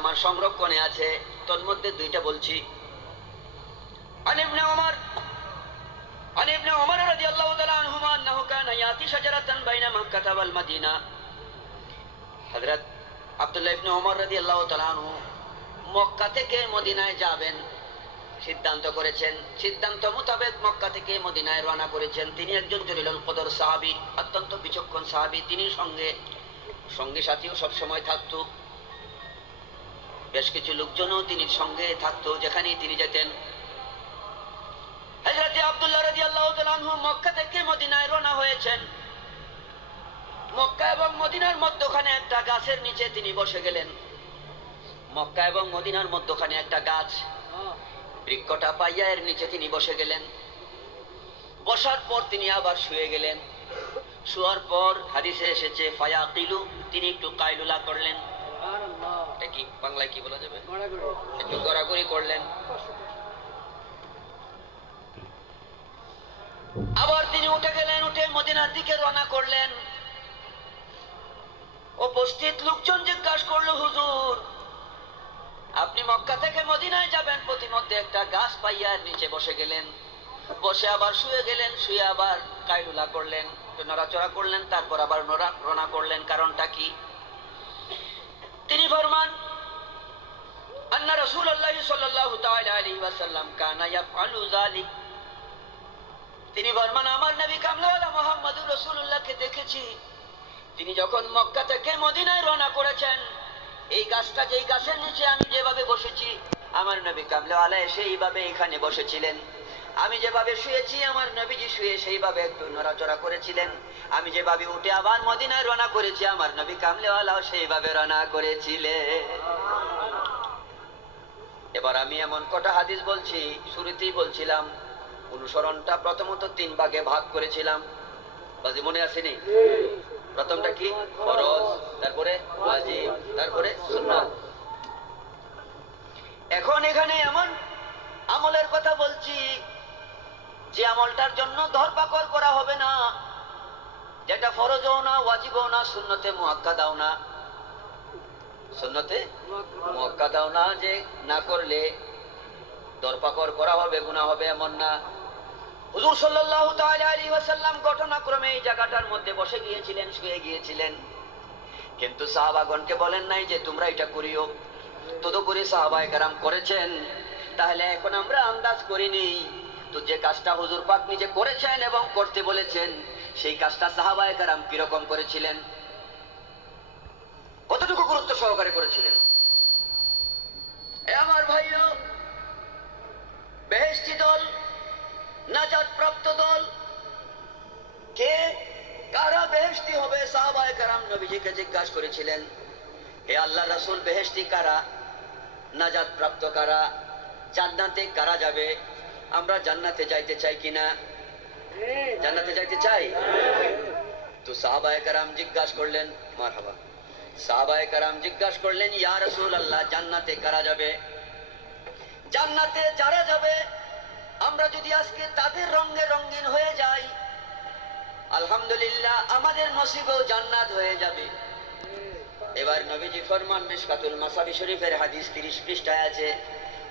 আমার সংরক্ষণে আছে, তোর মধ্যে দুইটা বলছি। عن ابن عمر رضي الله تعالى عنهما أنه كان يأتي شجرة بين مكة والمدينة। হযরত আব্দুল্লাহ ইবনে ওমর রাদিয়াল্লাহু তাআলা আনহু মক্কা থেকে মদিনায় যাবেন সিদ্ধান্ত করেছেন। সিদ্ধান্ত মোতাবেক মক্কা থেকে মদিনায় রওনা করেছেন। তিনি একজন জলিলুল কদর সাহাবী, অত্যন্ত বিচক্ষণ সাহাবী। তিনি সঙ্গী সাথীও সব সময় থাকতো, বেশ কিছু লোকজনও তিনি সঙ্গে থাকতো যেখানেই তিনি যেতেন। হযরত আব্দুল্লাহ রাদিয়াল্লাহু তাআলা আনহু মক্কা থেকে মদিনায় রওনা হয়েছেন। মক্কা এবং মদিনার মধ্যখানে একটা গাছের নিচে তিনি বসে গেলেন। মক্কা এবং মদিনার মধ্যখানে একটা গাছ, বৃক্ষটা পাইয়া এর নিচে তিনি বসে গেলেন। বসার পর তিনি আবার শুয়ে গেলেন। শোয়ার পর হাদিসে এসেছে ফায়াকিলু, তিনি একটু কাইলুলা করলেন। এটা কি বাংলায় কি বলা যাবে? একটু গড়াগড়ি করলেন। আবার তিনি উঠে গেলেন, উঠে মদিনার দিকে রওনা করলেন। উপস্থিত লোকজন জিজ্ঞাসা করলো, হুজুর আপনি মক্কা থেকে মদিনায় যাবেন, প্রতিমধ্যে একটা গাছ পাইয়া নিচে বসে গেলেন, বসে আবার শুয়ে গেলেন, শুয়ে আবার কাইলুলা করলেন, নড়াচড়া করলেন, তারপর আবার রওনা করলেন, কারণটা কি? তিনি ফরমান আন্না রাসূলুল্লাহ সাল্লাল্লাহু তাআলা আলাইহি ওয়াসাল্লাম কানা ইয়াফআলু যালিক। তিনি ফরমান আমার নবী কামলাওয়ালা মুহাম্মদুর রাসূলুল্লাহকে দেখেছি, তিনি যখন মক্কা থেকে মদিনায় রওনা করেছেন, এই গাছটা, যেই গাছের নিচে আমি যেভাবে বসেছি, আমার নবী কামলাওয়ালা সেইভাবে এখানে বসেছিলেন। আমি যেভাবে শুয়েছি, আমার নবীজি শুয়ে সেইভাবে একটু নড়াচড়া করেছিলেন। আমি যেভাবে উঠে আবার মদিনায় রওনা করেছি, আমার নবী কামলাওয়ালাও সেইভাবে রওনা করেছিলেন। এবার আমি এমন কটা হাদিস বলছি, শুরুতেই বলছিলাম অনুসরণটা প্রথমত 3 ভাগে ভাগ করেছিলাম, বাজি মনে আসেনি? প্রথমটা কি? ফরজ, তারপরে ওয়াজিব, তারপরে সুন্নাত। এখন এখানে এমন আমলের কথা বলছি যে আমলটার জন্য ধরপাকড় করা হবে না, যেটা ফরজও না, ওয়াজিবও না, সুন্নতে মুআক্কাদাও না। সুন্নতে মুআক্কাদাও না, যে না করলে ধরপাকড় করা হবে, গুনাহ হবে, এমন না। হুজুর সাল্লাল্লাহু তাআলা আলাইহি ওয়াসাল্লাম ঘটনাক্রমে এই জায়গাটার মধ্যে বসে গিয়েছিলেন, শুয়ে গিয়েছিলেন, কিন্তু সাহাবাগণকে বলেন নাই যে তোমরা এটা করিও। তদুপরি সাহাবায়ে কেরাম করেছেন। তাহলে এখন আমরা আন্দাজ করিনি তো যে কাজটা হুজুর পাক নিজে করেছেন এবং করতে বলেছেন, সেই কাজটা সাহাবায়ে কেরাম কিরকম করেছিলেন, কতটুকু গুরুত্ব সহকারে করেছিলেন। আমার ভাইও, বেহেশতি দল, নাজাত প্রাপ্ত দল কে, কারা বেহেশতি হবে? সাহাবায়ে কেরাম নবীজিকে জিজ্ঞাসা করেছিলেন, হে আল্লাহর রাসূল, বেহেশতি কারা, নাজাত প্রাপ্ত কারা, জান্নাতে কারা যাবে? আমরা জান্নাতে যাইতে চাই কিনা? জান্নাতে যাইতে চাই। তো সাহাবায়ে কেরাম জিজ্ঞাসা করলেন, মারহাবা, সাহাবায়ে কেরাম জিজ্ঞাসা করলেন, ইয়া রাসূলুল্লাহ, জান্নাতে কারা যাবে? জান্নাতে যারা যাবে, আমরা যদি আজকে তাদের রঙে রঙিন হয়ে যাই, আলহামদুলিল্লাহ আমাদের নসিবেও জান্নাত হয়ে যাবে। এবার নবীজি ফরমান, মিশকাতুল মাসাবি শরীফের হাদিস 30 পৃষ্ঠায় আছে,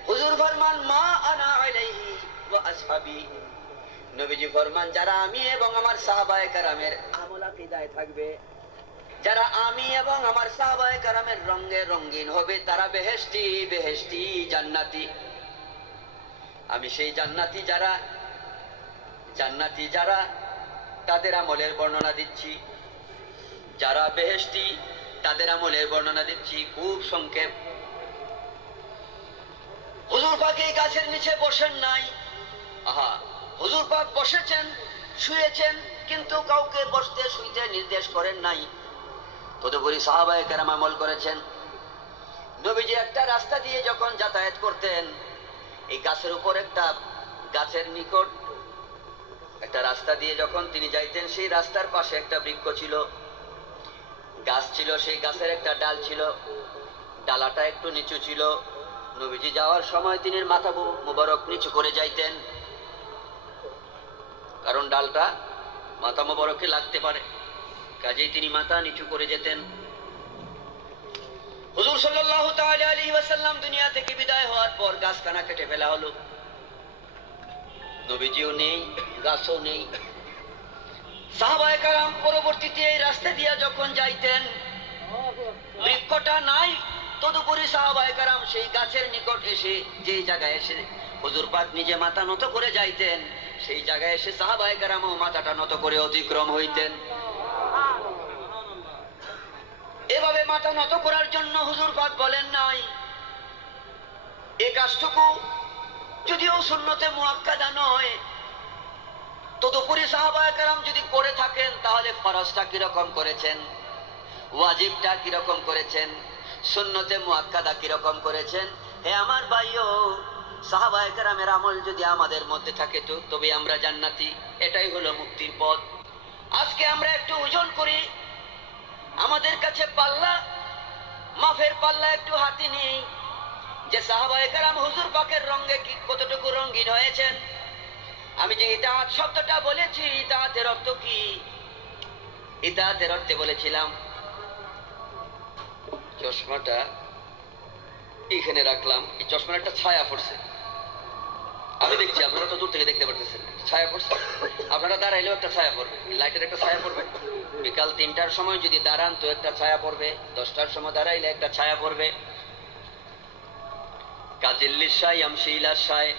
হুজুর ফরমান মা আনা আলাইহি ওয়া আসহাবি। নবীজি ফরমান যারা আমি এবং আমার সাহাবায়ে কেরামের আমল আকীদায় থাকবে, যারা আমি এবং আমার সাহাবায়ে কেরামের রঙে রঙিন হবে, তারা বেহেশতি, বেহেশতি, জান্নাতি। আমি সেই জান্নাতি যারা তাদের আমলের বর্ণনা দিচ্ছি, যারা বেহেশতি তাদের আমলের বর্ণনা দিচ্ছি, খুব সংক্ষেপ। হুজুর পাক এই গাছের নিচে বসেন নাই, হুজুর পাক বসেছেন, শুয়েছেন, কিন্তু কাউকে বসতে শুইতে নির্দেশ করেন নাই। তদুপরি সাহাবায়ে কেরাম আমল করেছেন। নবীজি একটা রাস্তা দিয়ে যখন যাতায়াত করতেন, এই গাছের উপর একটা, গাছের নিকট একটা রাস্তা দিয়ে যখন তিনি যাইতেন, সেই রাস্তার পাশে একটা বৃক্ষ ছিল, গাছ ছিল, সেই গাছের একটা ডাল ছিল, ডালাটা একটু নিচু ছিল। নবীজি যাওয়ার সময় তিনি মাথা মুবারক নিচু করে যাইতেন, কারণ ডালটা মাথা মুবারকে লাগতে পারে, কাজেই তিনি মাথা নিচু করে যেতেন। হুজুর সাল্লাল্লাহু তাআলা আলাইহি ওয়াসাল্লাম দুনিয়া থেকে বিদায় হওয়ার পর গাছখানা কেটে ফেলা হলো। নবীজিও নেই, গাছও নেই। সাহাবায়ে কেরাম পরবর্তীতে এই রাস্তা দিয়ে যখন যাইতেন, বৃক্ষটা নাই, তদুপরি সাহাবায়ে কেরাম সেই গাছের নিকট এসে, যেই জায়গায় এসে হুজুর পাক নিজে মাথা নত করে যাইতেন, সেই জায়গায় এসে সাহাবায়ে কেরামও মাথাটা নত করে অতিক্রম হইতেন। এভাবে মাথা নত করার জন্য হুজুর পাক বলেন নাই। এই কাজটুকু যদিও সুন্নতে মুআক্কাদা নয়, তদুপরি সাহাবায়ে কেরাম যদি করে থাকেন, তাহলে ফরজটা কিরকম করেছেন, ওয়াজিবটা কিরকম করেছেন, সুন্নতে মুআক্কাদা কিরকম করেছেন। হে আমার ভাইও, সাহাবায়ে কেরামের আমল যদি আমাদের মধ্যে থাকে, তো তবে আমরা জান্নাতি। এটাই হলো মুক্তির পথ। আজকে আমরা একটু ওজন করি, আমাদের কাছে পাল্লা, মাফের পাল্লা একটু হাতে নেই, যে সাহাবায়ে কেরাম হুজুর পাকের রঙে কি কতটুকু রঙিন হয়েছেন। আমি যে ইতাআত শব্দটা বলেছি, ইতাআতের অর্থ কি? ইতাআতের অর্থে বলেছিলাম, চশমাটা এখানে রাখলাম, এই চশমার একটা ছায়া পড়ছে, আমি দেখছি, আপনারা তো দূর থেকে দেখতে পারতেছেন, ছায়া পড়ছে। আপনারা দাঁড়াইলেও একটা ছায়া পড়বে, লাইটের একটা ছায়া পড়বে। বিকাল 3টার সময় যদি দাঁড়ান তো একটা ছায়া পড়বে, 10টার সময় দাঁড়াইলে একটা ছায়া পড়বে। কাজিল্লিশাই আমশিলাশায়।